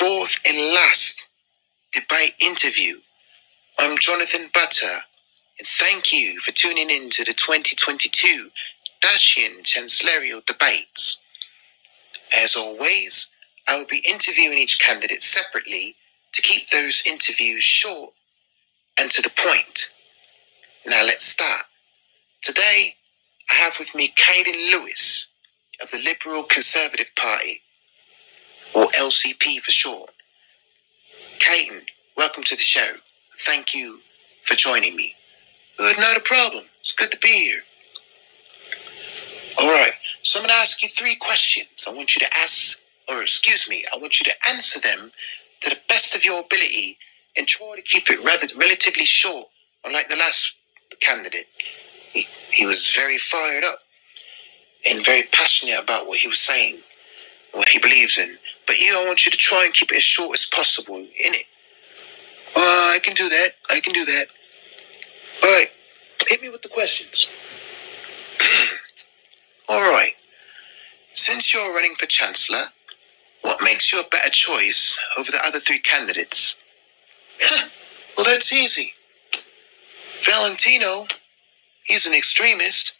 fourth and last debate interview. I'm Jonathan Butter, and thank you for tuning in to the 2022 Dacian Chancellorial debates. As always, I will be interviewing each candidate separately to keep those interviews short and to the point. Now let's start. Today, I have with me Kaden Louis of the Liberal Conservative Party, or LCP for short. Kaden, welcome to the show. Thank you for joining me. Good, not a problem. It's good to be here. All right, so I'm going to ask you 3 questions. I want you to I want you to answer them to the best of your ability and try to keep it relatively short, unlike the last candidate. He was very fired up and very passionate about what he was saying, what he believes in. But I want you to try and keep it as short as possible, innit? I can do that. All right, hit me with the questions. All right, since you're running for Chancellor, what makes you a better choice over the other 3 candidates? Well, that's easy. Valentino, he's an extremist.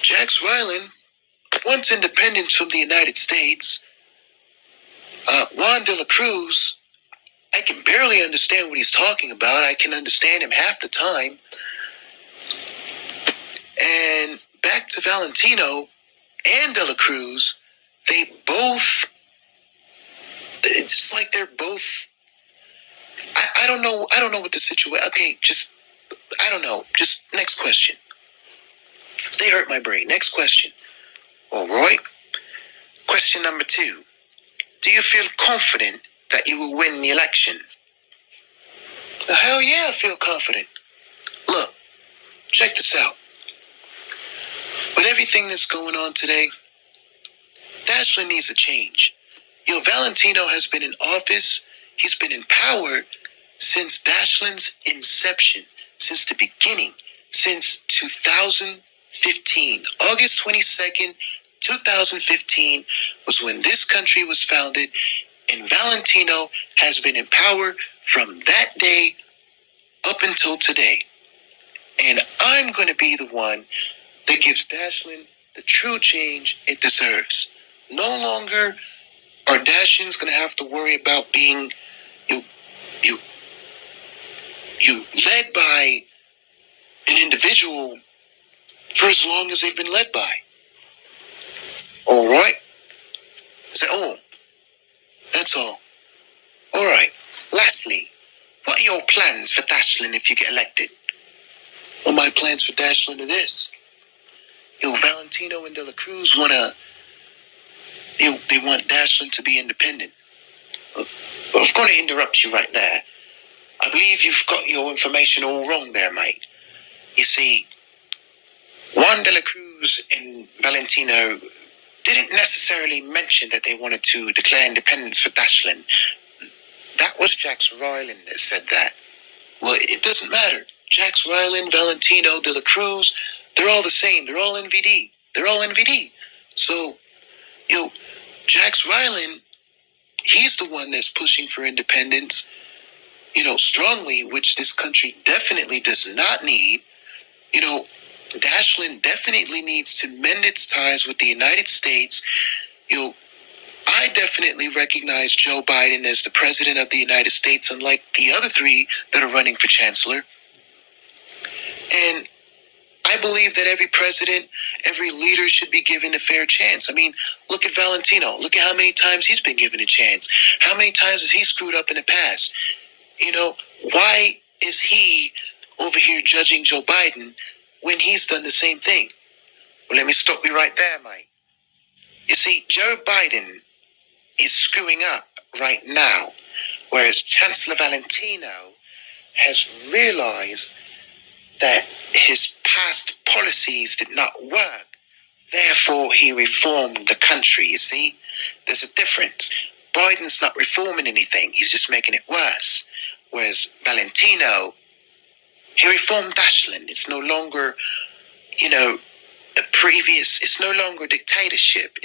Jax Ryland wants independence from the United States. Juan Delacruz, I can barely understand what he's talking about. I can understand him half the time. And back to Valentino and Delacruz, it's like they're both, I don't know what the situation, okay, I don't know, just next question. They hurt my brain. Next question. All right. Question number 2. Do you feel confident that you will win the election? Hell yeah, I feel confident. Look, check this out. With everything that's going on today, Dashlin needs a change. Valentino has been in office. He's been in power since Dashlin's inception, since the beginning, since 2015. August 22nd, 2015 was when this country was founded, and Valentino has been in power from that day up until today. And I'm going to be the one that gives Dashlin the true change it deserves. No longer are Dashins going to have to worry about being led by an individual for as long as they've been led by. All right? Is that all? That's all. All right. Lastly, what are your plans for Dashlin if you get elected? Well, my plans for Dashlin are this. Valentino and Delacruz they want Dashlin to be independent. But I'm going to interrupt you right there. I believe you've got your information all wrong there, mate. You see, Juan Delacruz and Valentino didn't necessarily mention that they wanted to declare independence for Dashlin. That was Jax Ryland that said that. Well, it doesn't matter. Jax Ryland, Valentino, Delacruz, they're all the same. They're all NVD. So, Jax Ryland, he's the one that's pushing for independence, strongly, which this country definitely does not need. Dashlin definitely needs to mend its ties with the United States. I definitely recognize Joe Biden as the president of the United States, unlike the other 3 that are running for chancellor. And I believe that every president, every leader should be given a fair chance. I mean, look at Valentino. Look at how many times he's been given a chance. How many times has he screwed up in the past? Why is he over here judging Joe Biden when he's done the same thing? Well, let me stop you right there, Mike. You see, Joe Biden is screwing up right now, whereas Chancellor Valentino has realized that his past policies did not work. Therefore, he reformed the country, you see? There's a difference. Biden's not reforming anything. He's just making it worse. Whereas Valentino, he reformed Dashlin. It's no longer, it's no longer dictatorship.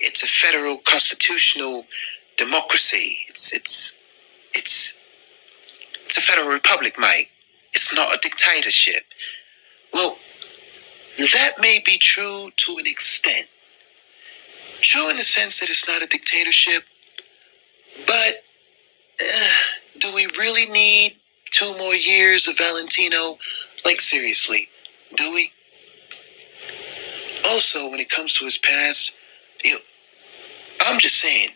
It's a federal constitutional democracy. It's a federal republic, mate. It's not a dictatorship. Well, that may be true to an extent. True in the sense that it's not a dictatorship, but do we really need 2 more years of Valentino? Like, seriously, do we? Also, when it comes to his past, I'm just saying,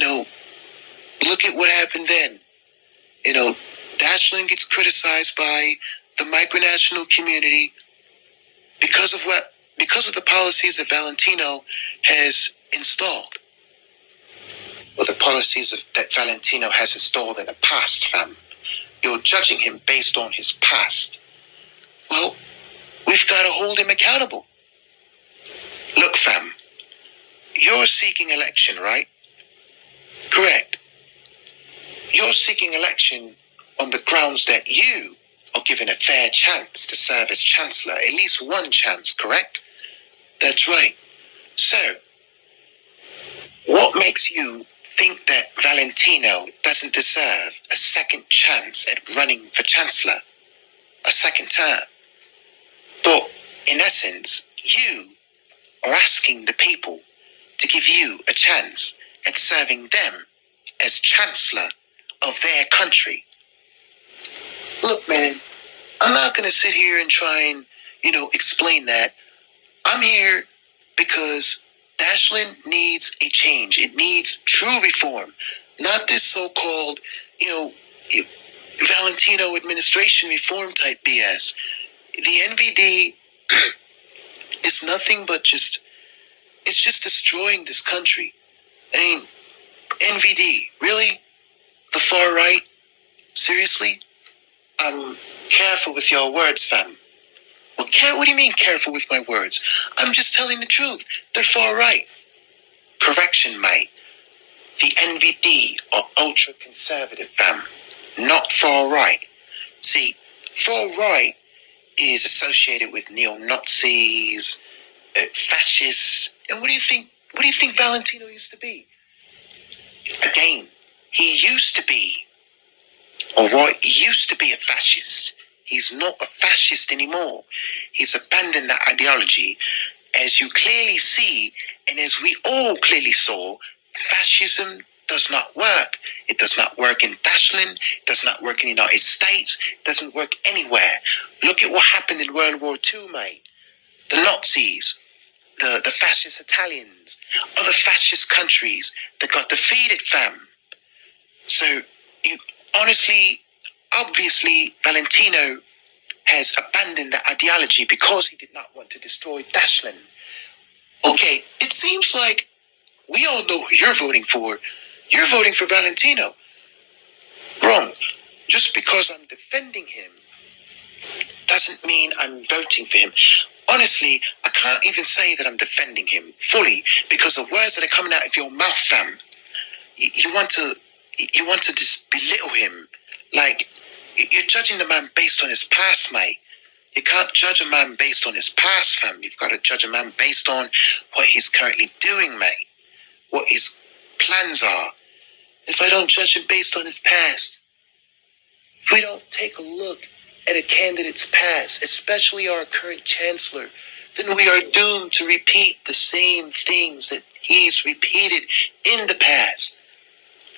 look at what happened then. Dashlin gets criticized by the micronational community because of the policies that Valentino has installed. Well, the policies that Valentino has installed in the past, fam. You're judging him based on his past. Well, we've got to hold him accountable. Look, fam, you're seeking election, right? Correct. You're seeking election on the grounds that you are given a fair chance to serve as chancellor, at least one chance, correct? That's right. So, what makes you think that Valentino doesn't deserve a second chance at running for chancellor, a second term? But in essence, you are asking the people to give you a chance at serving them as chancellor of their country. Look, man, I'm not going to sit here and try and, explain that. I'm here because Dashlin needs a change. It needs true reform, not this so-called, Valentino administration reform type BS. The NVD is nothing but it's just destroying this country. I mean, NVD, really? The far right? Seriously? Careful with your words, fam. Well, what do you mean careful with my words? I'm just telling the truth. They're far right. Correction, mate. The NVD are ultra-conservative, fam. Not far right. See, far right is associated with neo-Nazis, fascists. And what do you think Valentino used to be? Again, he used to be a fascist. He's not a fascist anymore. He's abandoned that ideology. As you clearly see, and as we all clearly saw, fascism does not work. It does not work in Dashlin. It does not work in the United States. It doesn't work anywhere. Look at what happened in World War II, mate. The Nazis, the fascist Italians, other fascist countries that got defeated, fam. So, obviously, Valentino has abandoned that ideology because he did not want to destroy Dashlin. Okay, it seems like we all know who you're voting for. You're voting for Valentino. Wrong. Just because I'm defending him doesn't mean I'm voting for him. Honestly, I can't even say that I'm defending him fully because the words that are coming out of your mouth, fam, you want to just belittle him. Like, you're judging the man based on his past, mate. You can't judge a man based on his past, fam. You've got to judge a man based on what he's currently doing, mate. What his plans are. If I don't judge him based on his past, if we don't take a look at a candidate's past, especially our current chancellor, then we are doomed to repeat the same things that he's repeated in the past.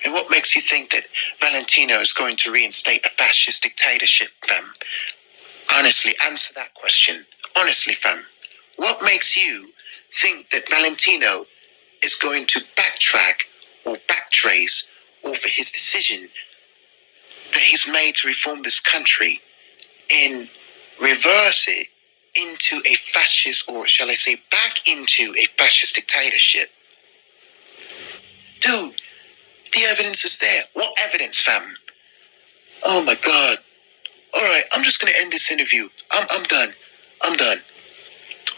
And what makes you think that Valentino is going to reinstate a fascist dictatorship, fam? Honestly, answer that question. Honestly, fam. What makes you think that Valentino is going to backtrack or backtrace over his decision that he's made to reform this country and reverse it into a fascist, or shall I say, back into a fascist dictatorship? Dude, the evidence is there. What evidence, fam? Oh my God. All right, I'm just going to end this interview. I'm done.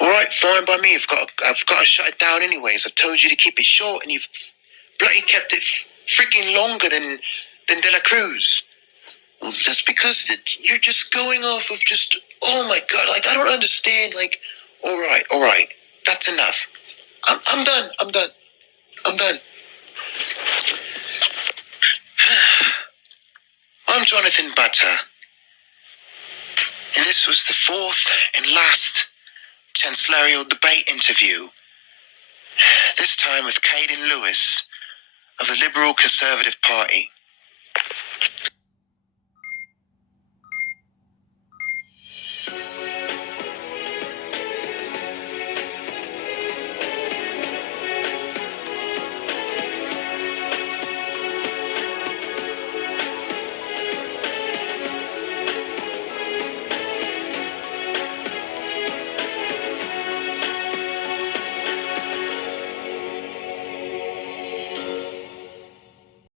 All right, fine by me. I've got to shut it down anyways. I told you to keep it short, and you've bloody kept it freaking longer than Delacruz. Well, just because you're just going off of just, oh my God, like, I don't understand. Like, all right, that's enough. I'm done. I'm done. I'm done. I'm Jonathan Butter, and this was the fourth and last Chancellorial debate interview, this time with Kaden Louis of the Liberal Conservative Party.